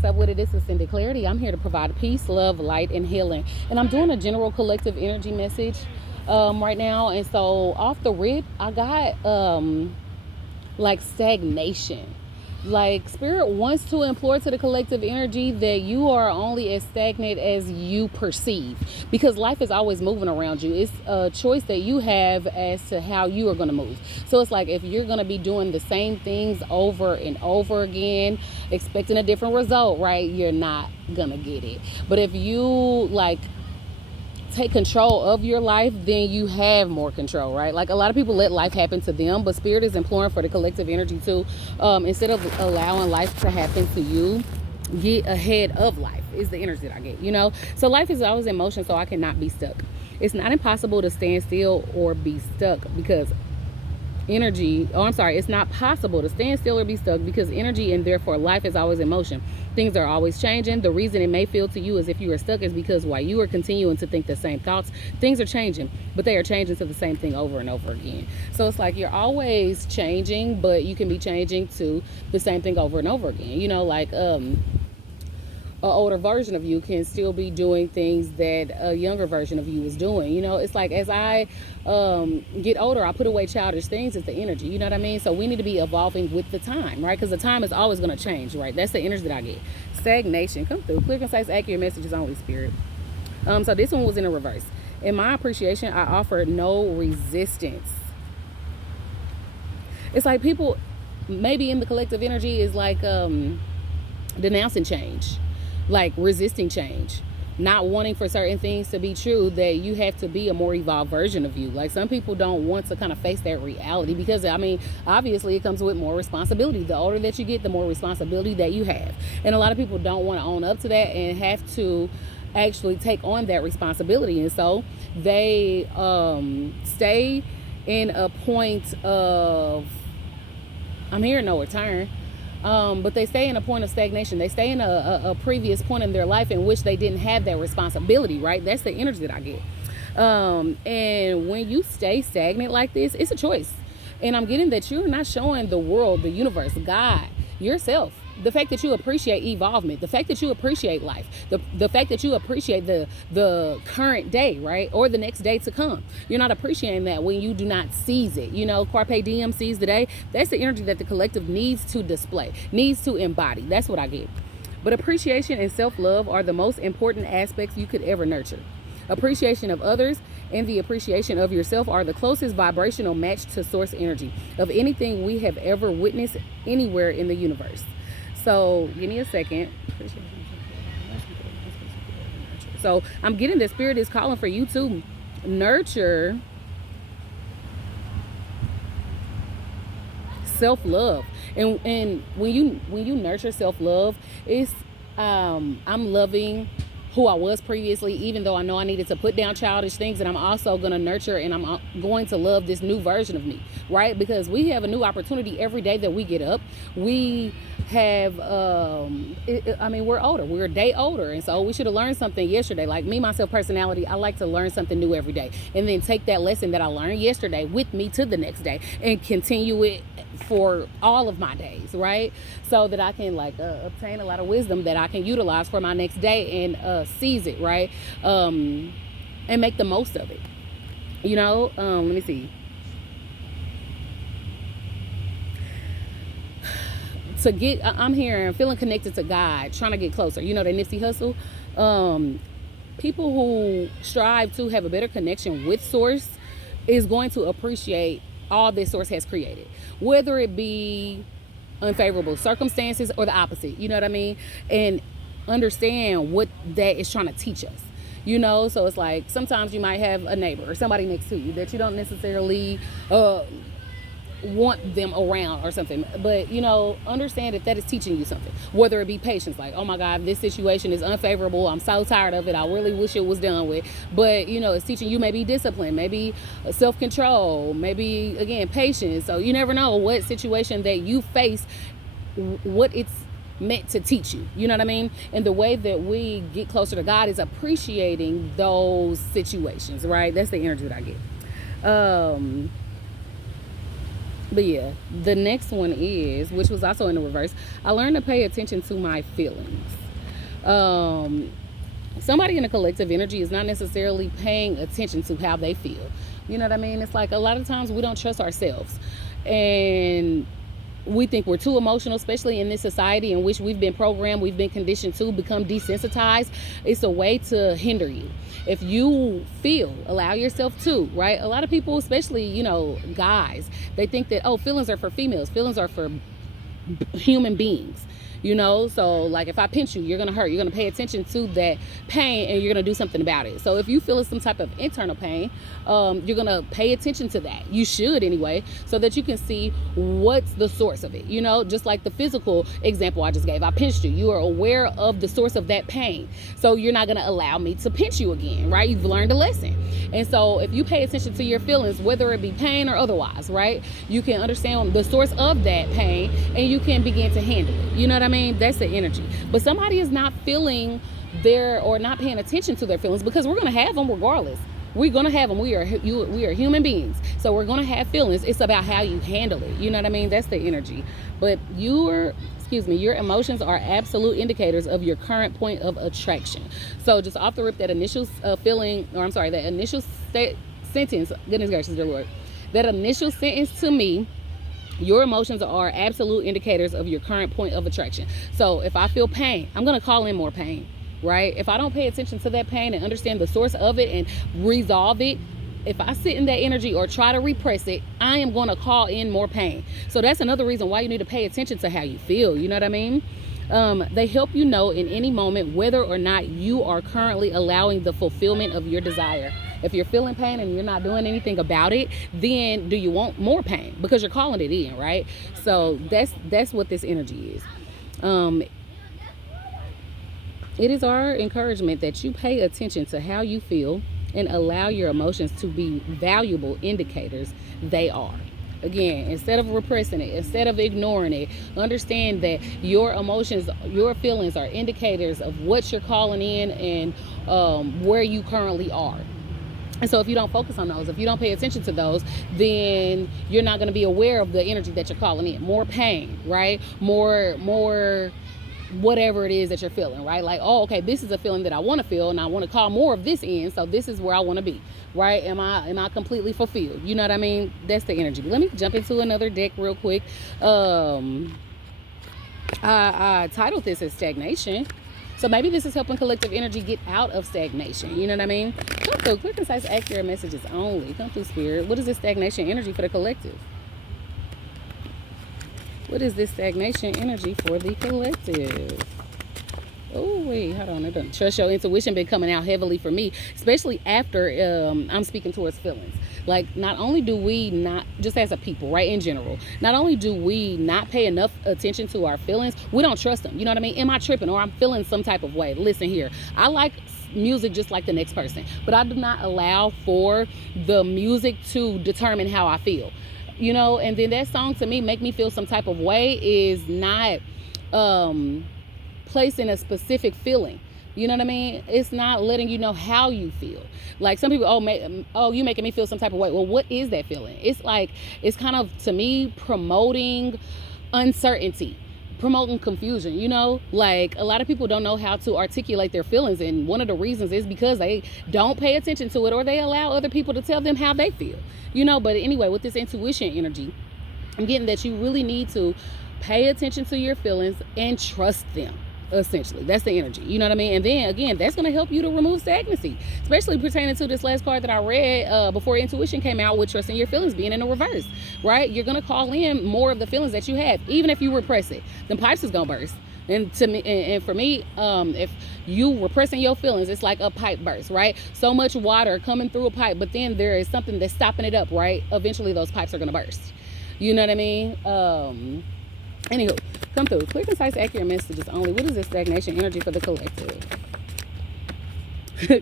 what's up with it? This is Cindy Clarity. I'm here to provide peace, love, light, and healing. And I'm doing a general collective energy message right now. And so off the rip, I got like stagnation. Like spirit wants to implore to the collective energy that you are only as stagnant as you perceive, because life is always moving around you. It's a choice that you have as to how you are going to move. So it's like if you're going to be doing the same things over and over again, expecting a different result, right? You're not going to get it. But if you like take control of your life, then you have more control, right? Like a lot of people let life happen to them, but spirit is imploring for the collective energy too. Instead of allowing life to happen to you, get ahead of life is the energy that I get, you know? So life is always in motion, so I cannot be stuck. It's not impossible to stand still or be stuck because it's not possible to stand still or be stuck because energy and therefore life is always in motion. Things are always changing. The reason it may feel to you as if you are stuck is because while you are continuing to think the same thoughts, things are changing, but they are changing to the same thing over and over again. So it's like you're always changing, but you can be changing to the same thing over and over again. You know, like an older version of you can still be doing things that a younger version of you is doing. You know, it's like as I get older, I put away childish things. It's the energy, you know what I mean? So we need to be evolving with the time, right? Because the time is always going to change, right? That's the energy that I get. Stagnation, come through. Clear, concise, accurate messages only, spirit. So this one was in a reverse. In my appreciation, I offer no resistance. It's like people maybe in the collective energy is like denouncing change, like resisting change, not wanting for certain things to be true, that you have to be a more evolved version of you. Like some people don't want to kind of face that reality because, I mean, obviously it comes with more responsibility. The older that you get, the more responsibility that you have. And a lot of people don't want to own up to that and have to actually take on that responsibility. And so they stay in a point of, I'm hearing no return. But they stay in a point of stagnation. They stay in a previous point in their life in which they didn't have that responsibility, right? That's the energy that I get. And when you stay stagnant like this, it's a choice. And I'm getting that you're not showing the world, the universe, God, yourself, the fact that you appreciate evolvement, the fact that you appreciate life, the fact that you appreciate the current day, right? Or the next day to come. You're not appreciating that when you do not seize it. You know, Carpe Diem, seize the day. That's the energy that the collective needs to display, needs to embody. That's what I get. But appreciation and self-love are the most important aspects you could ever nurture. Appreciation of others and the appreciation of yourself are the closest vibrational match to source energy of anything we have ever witnessed anywhere in the universe. So give me a second. So I'm getting that spirit is calling for you to nurture self-love. And when you nurture self-love, it's I'm loving who I was previously, even though I know I needed to put down childish things, and I'm also going to nurture and I'm going to love this new version of me, right? Because we have a new opportunity every day that we get up. We have, we're older. We're a day older, and so we should have learned something yesterday. Like me, myself, personality, I like to learn something new every day, and then take that lesson that I learned yesterday with me to the next day and continue it for all of my days, right? So that I can obtain a lot of wisdom that I can utilize for my next day and seize it, right? And make the most of it. You know, let me see. I'm hearing feeling connected to God, trying to get closer. You know, that Nipsey Hussle. People who strive to have a better connection with Source is going to appreciate all this Source has created, whether it be unfavorable circumstances or the opposite, you know what I mean? And understand what that is trying to teach us, you know? So it's like sometimes you might have a neighbor or somebody next to you that you don't necessarily want them around or something, but you know, understand that is teaching you something, whether it be patience, like, oh my God, this situation is unfavorable, I'm so tired of it, I really wish it was done with. But you know, it's teaching you maybe discipline, maybe self-control, maybe again patience. So you never know what situation that you face, what it's meant to teach you, you know what I mean? And the way that we get closer to God is appreciating those situations, right? That's the energy that I get. But yeah, the next one is, which was also in the reverse, I learned to pay attention to my feelings. Um, Somebody in a collective energy is not necessarily paying attention to how they feel. You know what I mean? It's like a lot of times we don't trust ourselves. And we think we're too emotional, especially in this society in which we've been programmed, we've been conditioned to become desensitized. It's a way to hinder you. If you feel, allow yourself to, right? A lot of people, especially, guys, they think that, oh, feelings are for females, feelings are for human beings. So like if I pinch you, you're gonna hurt, you're gonna pay attention to that pain, and you're gonna do something about it. So if you feel some type of internal pain, you're gonna pay attention to that. You should anyway, so that you can see what's the source of it. Just like the physical example I just gave, I pinched you, you are aware of the source of that pain, so you're not gonna allow me to pinch you again, right? You've learned a lesson. And so if you pay attention to your feelings, whether it be pain or otherwise, right, you can understand the source of that pain, and you can begin to handle it. You know what I mean? That's the energy. But somebody is not feeling or not paying attention to their feelings, because we're going to have them regardless. We're going to have them. We are human beings. So we're going to have feelings. It's about how you handle it. You know what I mean? That's the energy. But your emotions are absolute indicators of your current point of attraction. So just off the rip, that initial that initial sentence, goodness gracious, dear Lord, that initial sentence to me, your emotions are absolute indicators of your current point of attraction. So if I feel pain, I'm going to call in more pain, right? If I don't pay attention to that pain and understand the source of it and resolve it, if I sit in that energy or try to repress it, I am going to call in more pain. So that's another reason why you need to pay attention to how you feel. You know what I mean? They help you know in any moment whether or not you are currently allowing the fulfillment of your desire. If you're feeling pain and you're not doing anything about it, then do you want more pain? Because you're calling it in, right? So that's what this energy is. It is our encouragement that you pay attention to how you feel and allow your emotions to be valuable indicators they are. Again, instead of repressing it, instead of ignoring it, understand that your emotions, your feelings are indicators of what you're calling in and where you currently are. And so if you don't focus on those, if you don't pay attention to those, then you're not going to be aware of the energy that you're calling in. More pain, right? More whatever it is that you're feeling, right? Like, oh, okay, this is a feeling that I want to feel, and I want to call more of this in, so this is where I want to be, right? Am I completely fulfilled? You know what I mean? That's the energy. But let me jump into another deck real quick. I titled this as Stagnation. So maybe this is helping collective energy get out of stagnation. You know what I mean? Come through. Quick, concise, accurate messages only. Come through, Spirit. What is this stagnation energy for the collective? What is this stagnation energy for the collective? Oh, wait, hold on. Trust your intuition been coming out heavily for me, especially after I'm speaking towards feelings. Like, not only do we not, just as a people, right, in general, not only do we not pay enough attention to our feelings, we don't trust them. You know what I mean? Am I tripping, or I'm feeling some type of way? Listen here. I like music just like the next person, but I do not allow for the music to determine how I feel. And then that song to me make me feel some type of way is not placing a specific feeling. You know what I mean? It's not letting you know how you feel. Like some people, you making me feel some type of way. Well, what is that feeling? It's like, it's kind of, to me, promoting uncertainty, promoting confusion. Like a lot of people don't know how to articulate their feelings, and one of the reasons is because they don't pay attention to it, or they allow other people to tell them how they feel. But anyway, with this intuition energy, I'm getting that you really need to pay attention to your feelings and trust them. Essentially, that's the energy. You know what I mean? And then again, that's going to help you to remove stagnancy, especially pertaining to this last card that I read before intuition came out, with trusting your feelings being in the reverse, right? You're going to call in more of the feelings that you have, even if you repress it. Them pipes is going to burst. And to me, and for me, if you repressing your feelings, it's like a pipe burst, right? So much water coming through a pipe, but then there is something that's stopping it up, right? Eventually those pipes are going to burst. You know what I mean? Anywho, come through. Clear, concise, accurate messages only. What is this stagnation energy for the collective?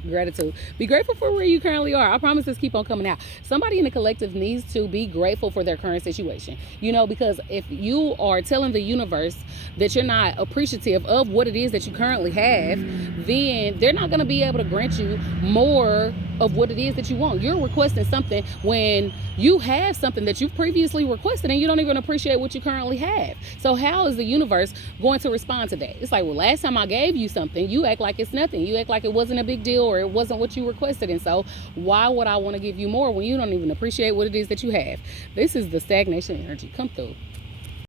Gratitude. Be grateful for where you currently are. I promise this keep on coming out. Somebody in the collective needs to be grateful for their current situation. Because if you are telling the universe that you're not appreciative of what it is that you currently have, then they're not going to be able to grant you more of what it is that you want. You're requesting something when you have something that you've previously requested and you don't even appreciate what you currently have. So how is the universe going to respond to that? It's like, well, last time I gave you something, you act like it's nothing. You act like it wasn't a big deal or it wasn't what you requested. And so why would I want to give you more when you don't even appreciate what it is that you have? This is the stagnation energy. Come through.